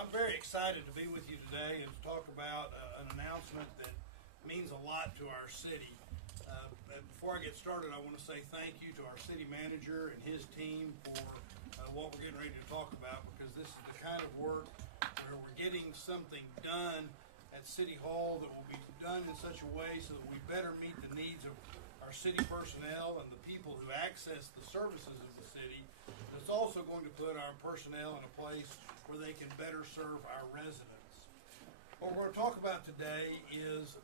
I'm very excited to be with you today and to talk about an announcement that means a lot to our city. Before I get started, I want to say thank you to our city manager and his team for what we're getting ready to talk about, because this is the kind of work where we're getting something done at City Hall that will be done in such a way so that we better meet the needs of our city personnel and the people who access the services of the city. It's also going to put our personnel in a place where they can better serve our residents. What we're going to talk about today is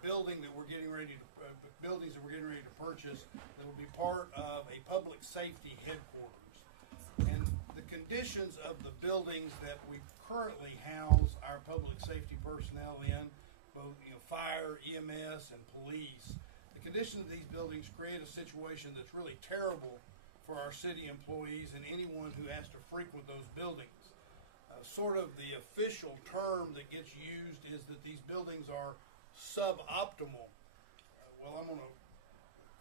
buildings that we're getting ready to purchase that will be part of a public safety headquarters. And the conditions of the buildings that we currently house our public safety personnel in, both fire, EMS, and police, the conditions of these buildings create a situation that's really terrible for our city employees and anyone who has to frequent those buildings. Sort of the official term that gets used is that these buildings are suboptimal.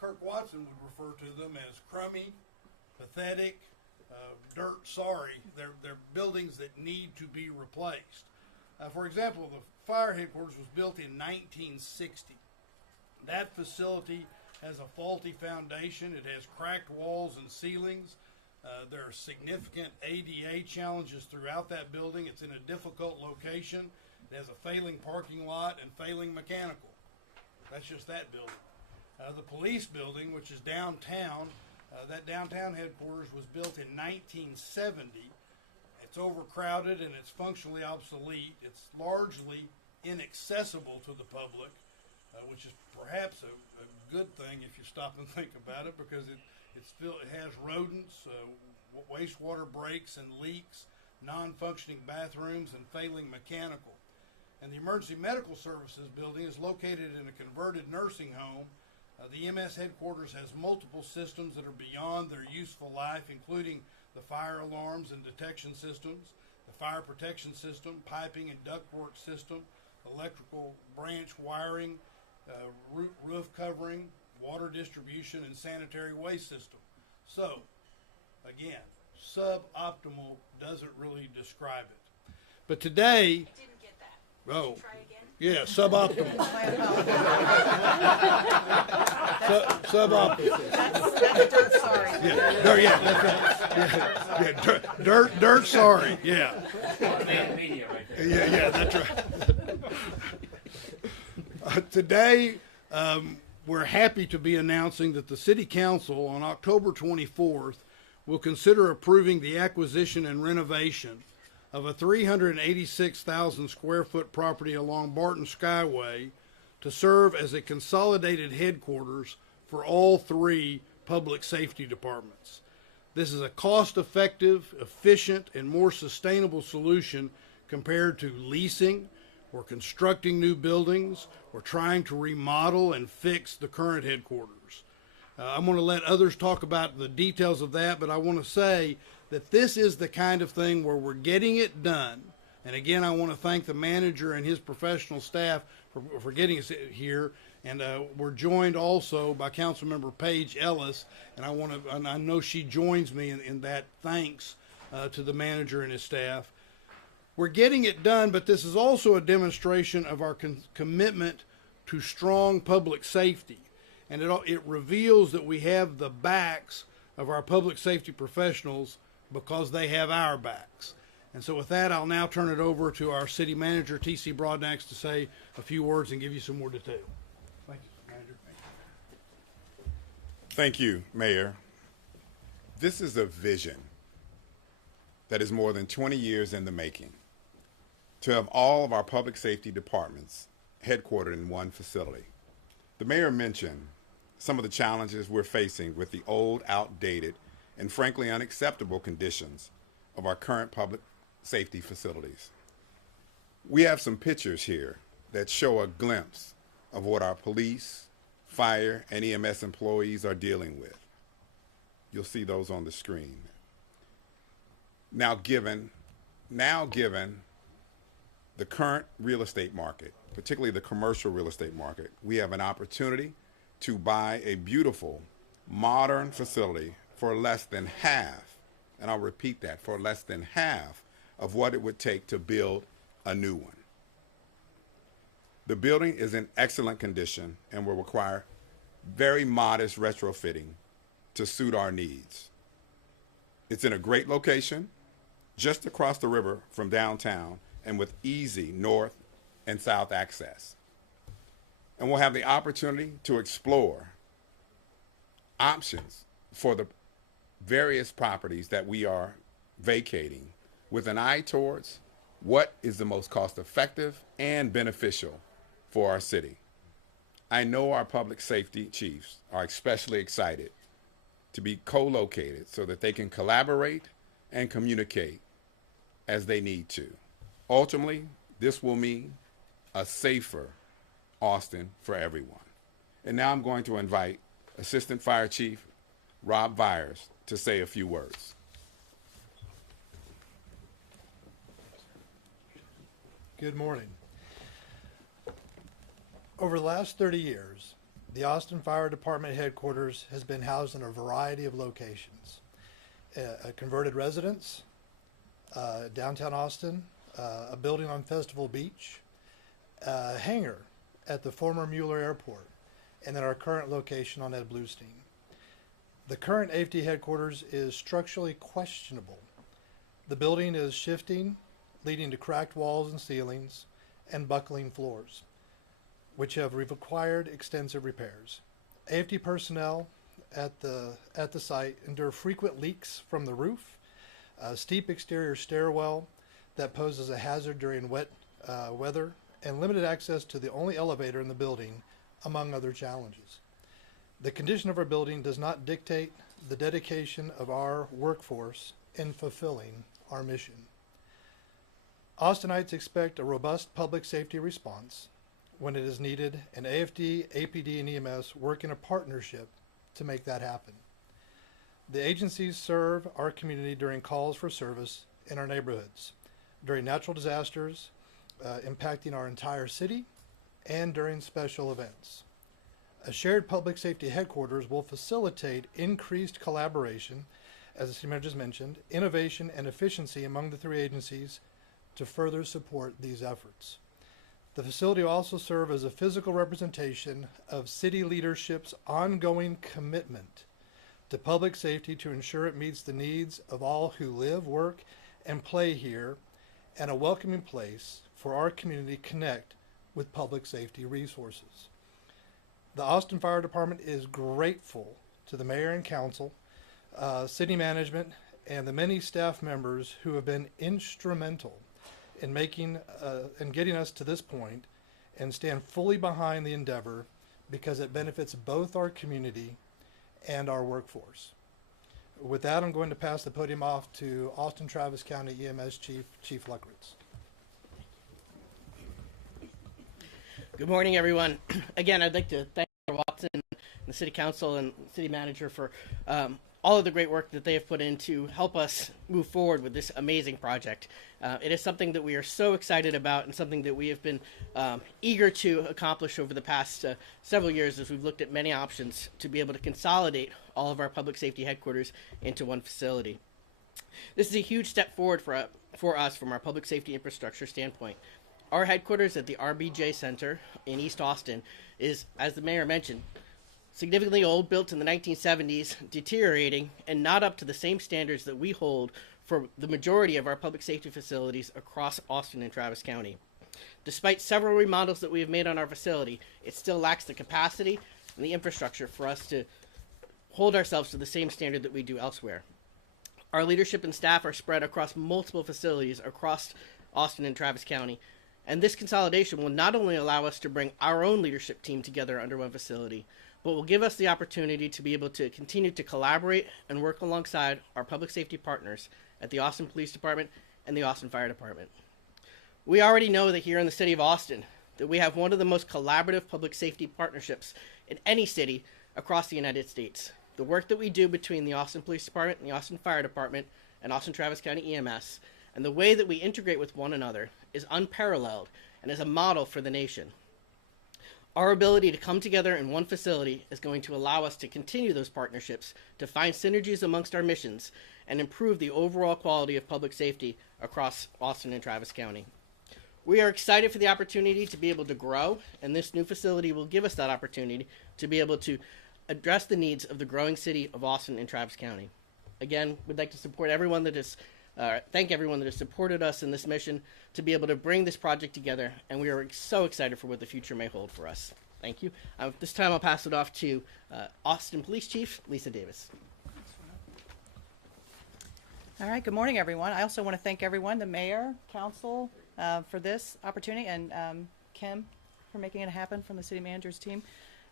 Kirk Watson would refer to them as crummy, pathetic, dirt sorry. They're buildings that need to be replaced. For example, the fire headquarters was built in 1960. That facility has a faulty foundation. It has cracked walls and ceilings. There are significant ADA challenges throughout that building. It's in a difficult location. It has a failing parking lot and failing mechanical. That's just that building. The police building, which is downtown, that downtown headquarters was built in 1970. It's overcrowded and it's functionally obsolete. It's largely inaccessible to the public, which is perhaps a good thing if you stop and think about it, because it has rodents, wastewater breaks and leaks, non-functioning bathrooms, and failing mechanical. And the Emergency Medical Services building is located in a converted nursing home. The EMS headquarters has multiple systems that are beyond their useful life, including the fire alarms and detection systems, the fire protection system, piping and ductwork system, electrical branch wiring, roof covering, water distribution, and sanitary waste system. So, again, suboptimal doesn't really describe it. But today, Didn't get that. oh, Try again. yeah, suboptimal. Suboptimal. That's dirt sorry. Yeah, that's right. Yeah, dirt sorry. Yeah. Yeah, that's right. Today, we're happy to be announcing that the City Council on October 24th will consider approving the acquisition and renovation of a 386,000 square foot property along Barton Skyway to serve as a consolidated headquarters for all three public safety departments. This is a cost-effective, efficient, and more sustainable solution compared to leasing or constructing new buildings or trying to remodel and fix the current headquarters. I'm going to let others talk about the details of that, but I want to say that this is the kind of thing where we're getting it done. And again, I want to thank the manager and his professional staff for getting us here. And we're joined also by Councilmember Paige Ellis, and I know she joins me in that thanks to the manager and his staff. We're getting it done, but this is also a demonstration of our commitment to strong public safety. And it reveals that we have the backs of our public safety professionals because they have our backs. And so with that, I'll now turn it over to our city manager, T.C. Broadnax, to say a few words and give you some more detail. Thank you, Manager. Thank you, Mayor. This is a vision that is more than 20 years in the making, to have all of our public safety departments headquartered in one facility. The mayor mentioned some of the challenges we're facing with the old, outdated, and frankly unacceptable conditions of our current public safety facilities. We have some pictures here that show a glimpse of what our police, fire, and EMS employees are dealing with. You'll see those on the screen. Now given the current real estate market, particularly the commercial real estate market, we have an opportunity to buy a beautiful, modern facility for less than half, and I'll repeat that, for less than half of what it would take to build a new one. The building is in excellent condition and will require very modest retrofitting to suit our needs. It's in a great location, just across the river from downtown and with easy north and south access. And we'll have the opportunity to explore options for the various properties that we are vacating with an eye towards what is the most cost effective and beneficial for our city. I know our public safety chiefs are especially excited to be co-located so that they can collaborate and communicate as they need to. Ultimately, this will mean a safer Austin for everyone. And now I'm going to invite Assistant Fire Chief Rob Byers to say a few words. Good morning. Over the last 30 years, the Austin Fire Department headquarters has been housed in a variety of locations. A converted residence, downtown Austin, a building on Festival Beach, a hangar at the former Mueller Airport, and then our current location on Ed Bluestein. The current AFD headquarters is structurally questionable. The building is shifting, leading to cracked walls and ceilings and buckling floors, which have required extensive repairs. AFD personnel at the site endure frequent leaks from the roof, a steep exterior stairwell that poses a hazard during wet weather, and limited access to the only elevator in the building, among other challenges. The condition of our building does not dictate the dedication of our workforce in fulfilling our mission. Austinites expect a robust public safety response when it is needed, and AFD, APD, and EMS work in a partnership to make that happen. The agencies serve our community during calls for service in our neighborhoods, during natural disasters impacting our entire city, and during special events. A shared public safety headquarters will facilitate increased collaboration, as the city manager just mentioned, innovation and efficiency among the three agencies to further support these efforts. The facility will also serve as a physical representation of city leadership's ongoing commitment to public safety to ensure it meets the needs of all who live, work, and play here, and a welcoming place for our community to connect with public safety resources. The Austin Fire Department is grateful to the mayor and council, city management, and the many staff members who have been instrumental in making and getting us to this point, and stand fully behind the endeavor because it benefits both our community and our workforce. With that, I'm going to pass the podium off to Austin Travis County EMS Chief Luckritz. Good morning, everyone. Again, I'd like to thank Watson, and the City Council, and City Manager for all of the great work that they have put in to help us move forward with this amazing project. It is something that we are so excited about, and something that we have been eager to accomplish over the past several years, as we've looked at many options to be able to consolidate all of our public safety headquarters into one facility. This is a huge step forward for us from our public safety infrastructure standpoint. Our headquarters at the RBJ Center in East Austin is, as the mayor mentioned, significantly old, built in the 1970s, deteriorating, and not up to the same standards that we hold for the majority of our public safety facilities across Austin and Travis County. Despite several remodels that we have made on our facility, it still lacks the capacity and the infrastructure for us to hold ourselves to the same standard that we do elsewhere. Our leadership and staff are spread across multiple facilities across Austin and Travis County, and this consolidation will not only allow us to bring our own leadership team together under one facility, but will give us the opportunity to be able to continue to collaborate and work alongside our public safety partners at the Austin Police Department and the Austin Fire Department. We already know that here in the city of Austin, that we have one of the most collaborative public safety partnerships in any city across the United States. The work that we do between the Austin Police Department and the Austin Fire Department and Austin Travis County EMS, and the way that we integrate with one another, is unparalleled and is a model for the nation. Our ability to come together in one facility is going to allow us to continue those partnerships, to find synergies amongst our missions, and improve the overall quality of public safety across Austin and Travis County. We are excited for the opportunity to be able to grow, and this new facility will give us that opportunity to be able to address the needs of the growing city of Austin and Travis County. Again, we'd like to support everyone that has, thank everyone that has supported us in this mission to be able to bring this project together, and we are so excited for what the future may hold for us. Thank you. This time I'll pass it off to Austin Police Chief Lisa Davis. All right, good morning, everyone. I also want to thank everyone, the mayor, council, for this opportunity, and Kim for making it happen from the city manager's team.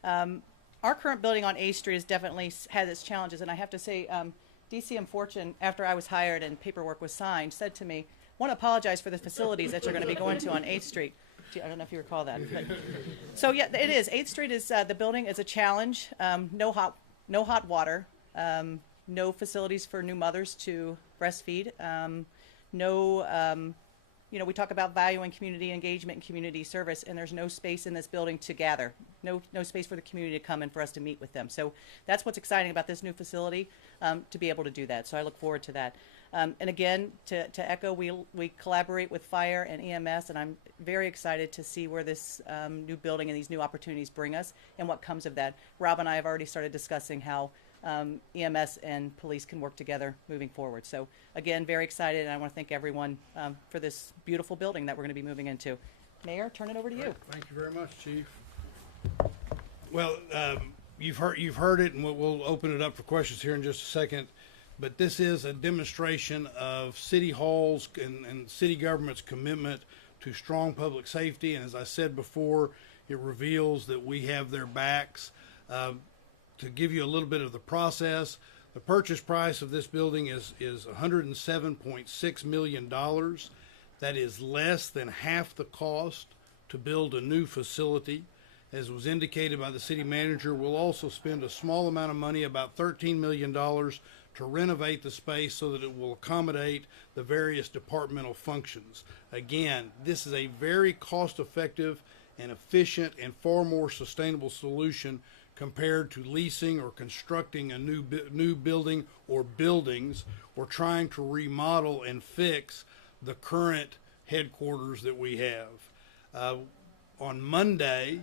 Our current building on A Street has definitely had its challenges, and I have to say, DCM Fortune, after I was hired and paperwork was signed, said to me, want to apologize for the facilities that you're going to be going to on 8th Street. I don't know if you recall that. But, so yeah, it is. 8th Street is, the building is a challenge. No hot water. No facilities for new mothers to breastfeed. We talk about valuing community engagement and community service, and there's no space in this building to gather. No space for the community to come and for us to meet with them. So that's what's exciting about this new facility, to be able to do that. So I look forward to that. And again, to echo, we collaborate with fire and EMS, and I'm very excited to see where this new building and these new opportunities bring us and what comes of that. Rob and I have already started discussing how EMS and police can work together moving forward. So again, very excited, and I want to thank everyone for this beautiful building that we're going to be moving into. Mayor, turn it over to you. Thank you very much, Chief. Well, you've heard it, and we'll open it up for questions here in just a second. But this is a demonstration of City Hall's and city government's commitment to strong public safety. And as I said before, it reveals that we have their backs. To give you a little bit of the process, the purchase price of this building is $107.6 million. That is less than half the cost to build a new facility. As was indicated by the city manager, we'll also spend a small amount of money, about $13 million, to renovate the space so that it will accommodate the various departmental functions. Again, this is a very cost-effective and efficient and far more sustainable solution compared to leasing or constructing a new building or buildings, or trying to remodel and fix the current headquarters that we have. On Monday,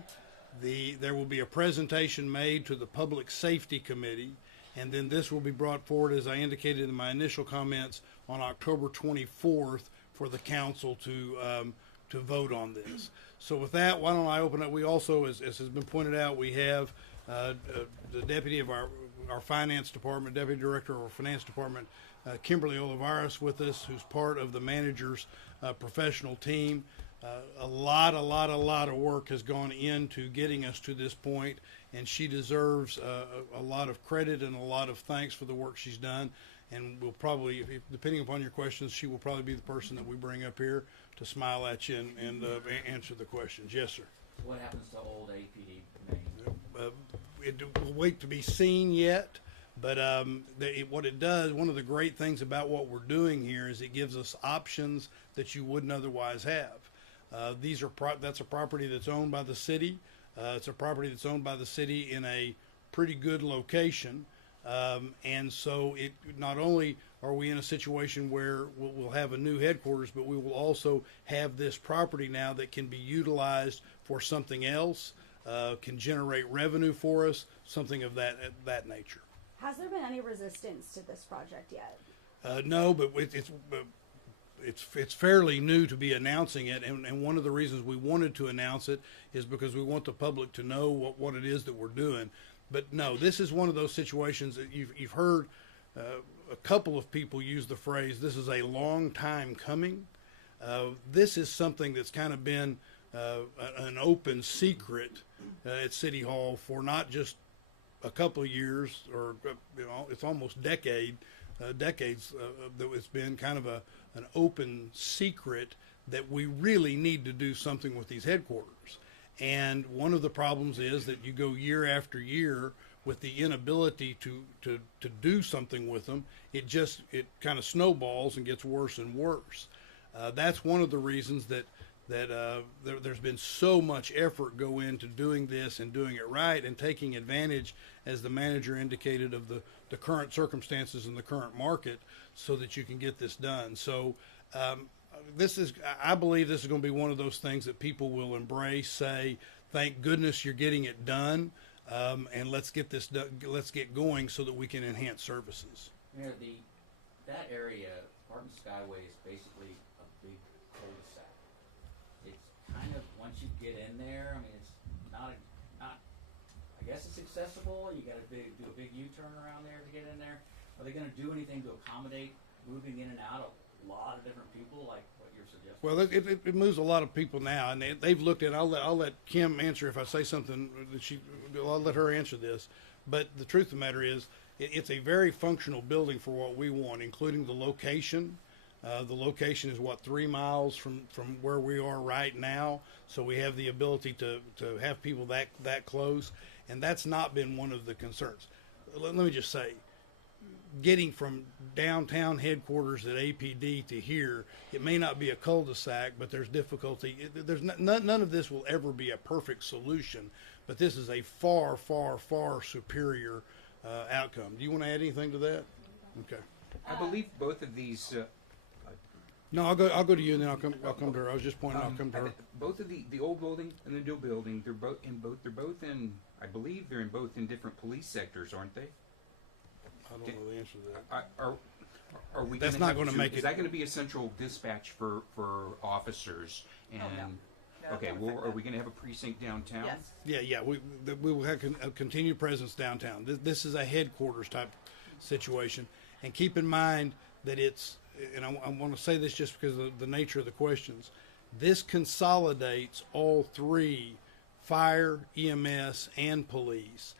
there will be a presentation made to the Public Safety Committee, and then this will be brought forward, as I indicated in my initial comments, on October 24th for the council to vote on this. So with that, why don't I open up? We also, as has been pointed out, we have the deputy of our finance department, deputy director of our finance department, Kimberly Olivares, with us, who's part of the manager's professional team. A lot of work has gone into getting us to this point, and she deserves a lot of credit and a lot of thanks for the work she's done. And we'll probably, depending upon your questions, she will probably be the person that we bring up here to smile at you and answer the questions. Yes, sir. What happens to old APD main? It will wait to be seen yet, but what it does, one of the great things about what we're doing here is it gives us options that you wouldn't otherwise have. That's a property that's owned by the city. It's a property that's owned by the city in a pretty good location, and so it not only are we in a situation where we'll have a new headquarters, but we will also have this property now that can be utilized for something else, can generate revenue for us, something of that nature. Has there been any resistance to this project yet? No, but it's fairly new to be announcing it, and one of the reasons we wanted to announce it is because we want the public to know what it is that we're doing. But no, this is one of those situations that you've heard a couple of people use the phrase, this is a long time coming. This is something that's kind of been an open secret at City Hall for not just a couple of years, or it's almost decades that it's been kind of an open secret that we really need to do something with these headquarters. And one of the problems is that you go year after year with the inability to do something with them. It kind of snowballs and gets worse and worse. That's one of the reasons that there's been so much effort go into doing this and doing it right and taking advantage, as the manager indicated, of the current circumstances in the current market, so that you can get this done. So I believe this is going to be one of those things that people will embrace, say, thank goodness you're getting it done, and let's get this done, let's get going so that we can enhance services. Mayor, that area, Barton Skyway, is basically a big cul-de-sac. It's kind of, once you get in there, I mean, it's not, I guess it's accessible. You got to do a big U-turn around there to get in there. Are they going to do anything to accommodate moving in and out of a lot of different people, like what you're suggesting? Well, it moves a lot of people now, and they've looked at. I'll let Kim answer if I say something that I'll let her answer this. But the truth of the matter is, it's a very functional building for what we want, including the location. The location is 3 miles from where we are right now, so we have the ability to have people that close, and that's not been one of the concerns. Let me just say, getting from downtown headquarters at APD to here, it may not be a cul-de-sac, but there's difficulty. There's none of this will ever be a perfect solution, but this is a far, far, far superior outcome. Do you want to add anything to that? Okay. I believe both of these. No, I'll go to you, and then I'll come to her. I was just pointing. I'll come to her. Both of the old building and the new building. They're both in. I believe they're both in different police sectors, aren't they? I don't know the answer to that. Are we? That's not going to make it. Is that going to be a central dispatch for officers? And No, okay, well, are we going to have a precinct downtown? Yes. Yeah. We will have a continued presence downtown. This is a headquarters type situation, and keep in mind that it's. And I want to say this just because of the nature of the questions. This consolidates all three: fire, EMS, and police.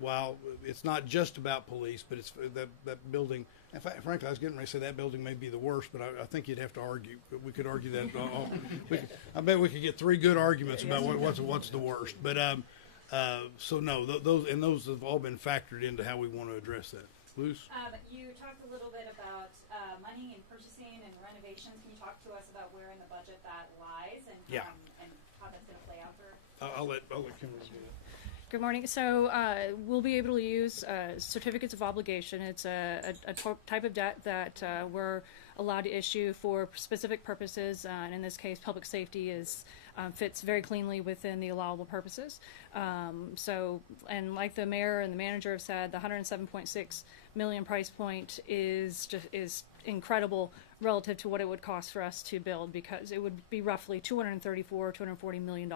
While it's not just about police, but it's that building. In fact, frankly, I was getting ready to say that building may be the worst, but I think you'd have to argue. We could argue that. I bet we could get 3 good arguments about what's the worst. But so no, those have all been factored into how we want to address that. Luz? You talked a little bit about money and purchasing and renovations. Can you talk to us about where in the budget that lies and and how that's going to play out for? I'll let Kimberly do that. Good morning. So we'll be able to use certificates of obligation. It's a type of debt that we're allowed to issue for specific purposes, and in this case, public safety fits very cleanly within the allowable purposes. And like the mayor and the manager have said, the 107.6 million price point is incredible relative to what it would cost for us to build, because it would be roughly $240 million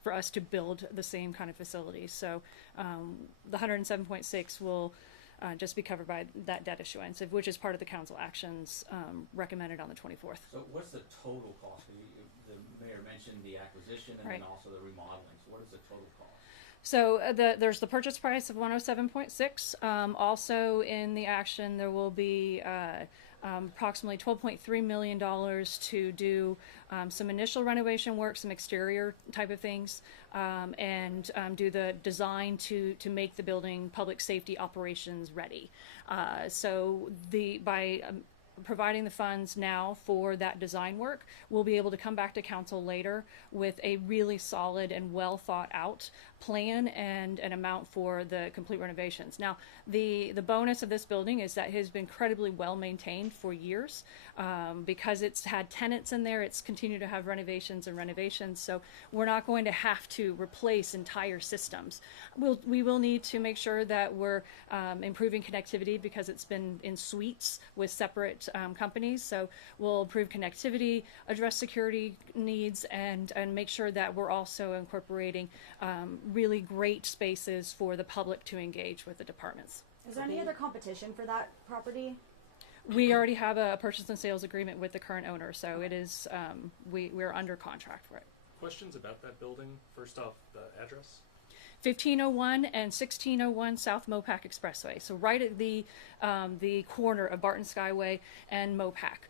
for us to build the same kind of facility. So the 107.6 will just be covered by that debt issuance, which is part of the council actions recommended on the 24th. So what's the total cost? The mayor mentioned the acquisition and Right. then also the remodeling. So what is the total cost? So there's the purchase price of 107.6. Also in the action, there will be approximately $12.3 million to do some initial renovation work, some exterior type of things, and do the design to make the building public safety operations ready. So by providing the funds now for that design work, we'll be able to come back to council later with a really solid and well thought out plan and an amount for the complete renovations. Now, the bonus of this building is that it has been incredibly well maintained for years. Because it's had tenants in there, it's continued to have renovations. So we're not going to have to replace entire systems. We will need to make sure that we're improving connectivity, because it's been in suites with separate companies. So we'll improve connectivity, address security needs, and make sure that we're also incorporating really great spaces for the public to engage with the departments. Is there any other competition for that property? We already have a purchase and sales agreement with the current owner, so it is we're under contract for it. Questions about that building? First off, the address? 1501 and 1601 South Mopac Expressway. So right at the corner of Barton Skyway and Mopac.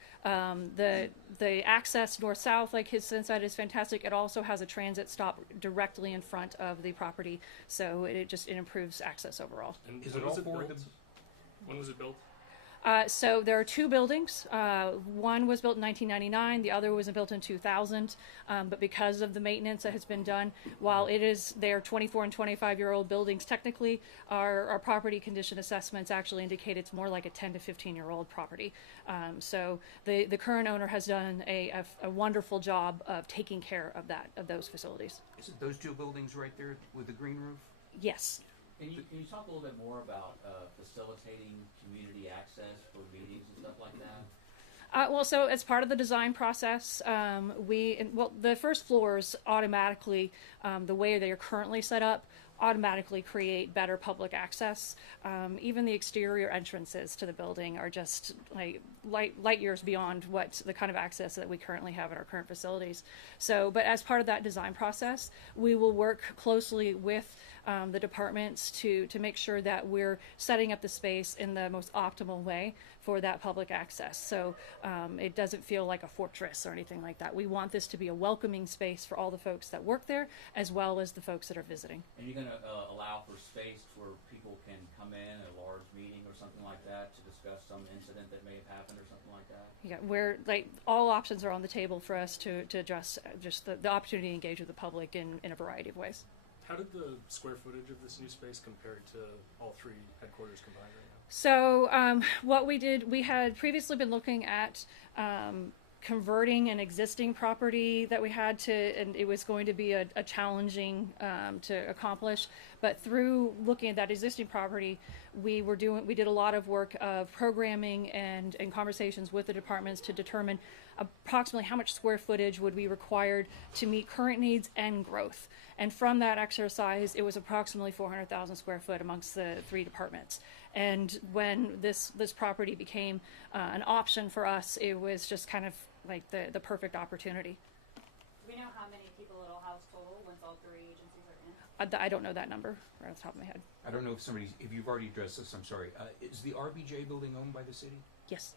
The access north-south, like his said, is fantastic. It also has a transit stop directly in front of the property, so it improves access overall. And Is when it all was for built? When was it built? So there are two buildings. One was built in 1999, the other was built in 2000. But because of the maintenance that has been done, while they're 24 and 25-year-old buildings, technically our property condition assessments actually indicate it's more like a 10 to 15-year-old property. So the current owner has done a wonderful job of taking care of those facilities. Is it those two buildings right there with the green roof? Yes. Can you talk a little bit more about facilitating community access for meetings and stuff like that? Well, so as part of the design process, the first floors automatically, the way they are currently set up, automatically create better public access. Even the exterior entrances to the building are just like light years beyond what the kind of access that we currently have at our current facilities. So, but as part of that design process, we will work closely with the departments to make sure that we're setting up the space in the most optimal way for that public access. So it doesn't feel like a fortress or anything like that. We want this to be a welcoming space for all the folks that work there, as well as the folks that are visiting. And you're going to allow for space where people can come in a large meeting or something like that to discuss some incident that may have happened or something like that? Yeah, where all options are on the table for us to address just the opportunity to engage with the public in a variety of ways. How did the square footage of this new space compare to all three headquarters combined right now? So what we did, we had previously been looking at converting an existing property that we had to, and it was going to be a challenging to accomplish. But through looking at that existing property, we did a lot of work of programming and conversations with the departments to determine approximately how much square footage would be required to meet current needs and growth. And from that exercise, it was approximately 400,000 square foot amongst the three departments. And when this property became an option for us, it was just kind of like the perfect opportunity. Do we know how many people it'll house total once all three agencies are in? I don't know that number right off the top of my head. I don't know if you've already addressed this, I'm sorry. Is the RBJ building owned by the city? Yes.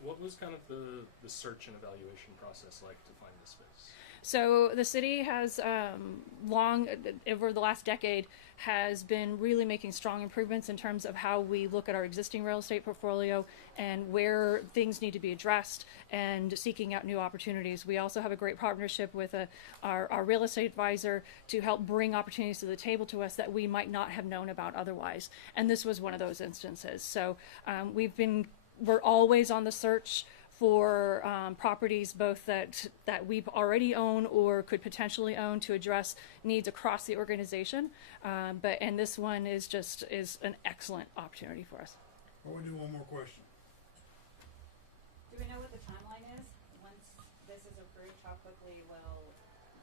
What was kind of the search and evaluation process like to find this space? So the city has over the last decade, has been really making strong improvements in terms of how we look at our existing real estate portfolio and where things need to be addressed and seeking out new opportunities. We also have a great partnership with our real estate advisor to help bring opportunities to the table to us that we might not have known about otherwise. And this was one of those instances. So we're always on the search for properties both that we already own or could potentially own to address needs across the organization. And this one is an excellent opportunity for us. Or we do one more question. Do we know what the timeline is? Once this is approved, how quickly will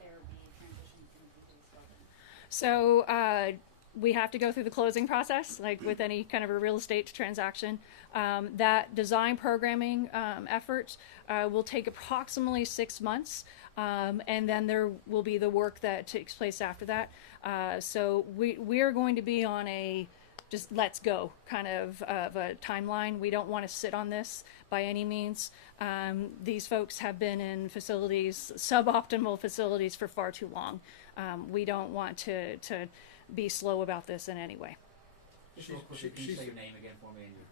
there be transitions into this building? So we have to go through the closing process, like with any kind of a real estate transaction. That design programming effort will take approximately 6 months, and then there will be the work that takes place after that. So we're going to be on a just let's go kind of a timeline. We don't want to sit on this by any means. These folks have been in facilities, suboptimal facilities, for far too long. We don't want to be slow about this in any way. Just real quickly, can you say your name again for me? And your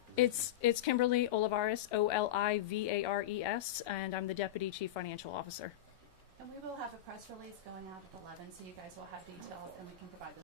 It's Kimberly Olivares, Olivares, and I'm the Deputy Chief Financial Officer. And we will have a press release going out at 11, so you guys will have details, and we can provide those